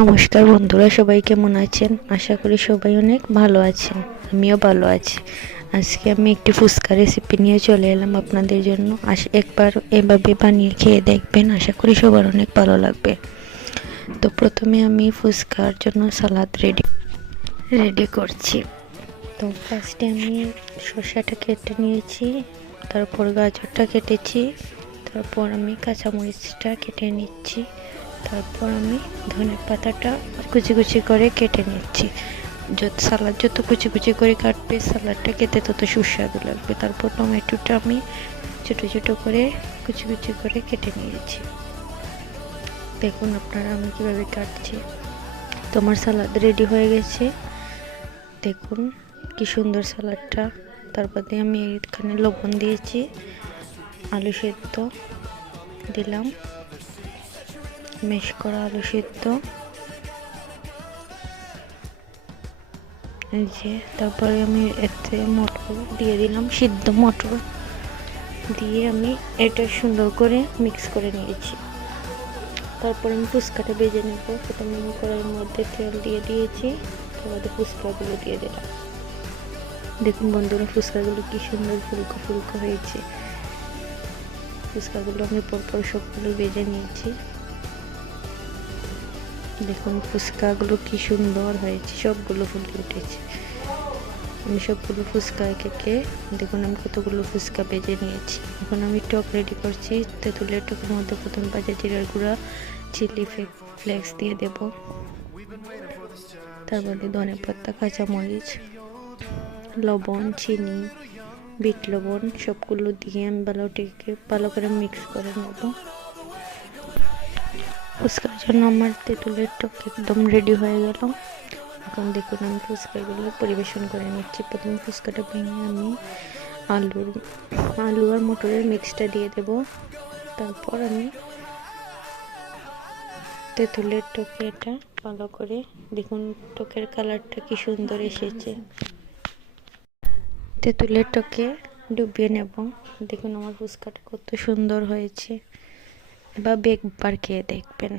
নমস্কার বন্ধুরা, সবাই কেমন আছেন? আশা করি সবাই অনেক ভালো আছেন। আমিও ভালো আছি। আজকে আমি একটি ফুচকা রেসিপি নিয়ে চলে এলাম আপনাদের জন্য। একবার এভাবে বানিয়ে খেয়ে দেখবেন, আশা করি সবার অনেক ভালো লাগবে। তো প্রথমে আমি ফুচকার জন্য সালাদ রেডি করছি। তো ফার্স্টে আমি শসাটা কেটে নিয়েছি, তারপর গাজরটা কেটেছি, তারপর আমি কাঁচামরিচটা কেটে নিচ্ছি, তারপর আমি ধনে পাতাটা কুচি কুচি করে কেটে নিচ্ছি। সালাদ যত কুচি কুচি করে কাটবে, সালাদটা খেতে তত সুস্বাদু লাগবে। তারপর টমেটোটা আমি ছোটো ছোটো করে কুচি কুচি করে কেটে নিয়েছি। দেখুন আপনারা আমি কীভাবে কাটছি। তোমার সালাদ রেডি হয়ে গেছে, দেখুন কি সুন্দর সালাডটা। তারপরে আমি এখানে লবণ দিয়েছি, আলু সেদ্ধ দিলাম, ম্যাশ করা আলু সেদ্ধ, এই যে। তারপরে আমি এতে মটর দিয়ে দিলাম, সিদ্ধ মটর দিয়ে আমি এটা সুন্দর করে মিক্স করে নিয়েছি। তারপর আমি ফুচকাটা ভেজে নেব। প্রথমে আমি কড়াইয়ের মধ্যে তেল দিয়ে দিয়েছি, তারপরে ফুচকাগুলো দিয়ে দিলাম। দেখুন বন্ধুরা, ফুচকাগুলো কি সুন্দর ফুলকো ফুলকো হয়েছে। ফুচকাগুলো আমি পরপর সবগুলো ভেজে নিয়েছি। দেখুন ফুচকাগুলো কি সুন্দর হয়েছে, সবগুলো ফুলে উঠেছে। আমি সবগুলো ফুচকা একে দেখুন আমি কতগুলো ফুচকা ভেজে নিয়েছি। এখন আমি টক রেডি করছি। তেঁতুলের টকের মধ্যে প্রথম ভাজা জিরার গুঁড়া, চিলি ফ্লেক্স দিয়ে দেব, তারপরে ধনে পাতা, কাঁচামরিচ, লবণ, চিনি, বিট লবণ সবগুলো দিয়ে আমি ভালো করে মিক্স করে নেব। ফুচকার জন্য আমার তেঁতুলের টক একদম রেডি হয়ে গেল। এখন দেখুন আমি ফুচকাগুলো পরিবেশন করে নিচ্ছি। প্রথমে ফুচকাটা ভেঙে আমি আলু আর মটরের মিক্সটা দিয়ে দেব। তারপর আমি তেঁতুলের টকে এটা ভালো করে, দেখুন টকের কালারটা কি সুন্দর এসেছে। তেঁতুলের টকে ডুবিয়ে নেব। দেখুন আমার ফুচকাটা কত সুন্দর হয়েছে। বা একবার খেয়ে দেখবেন।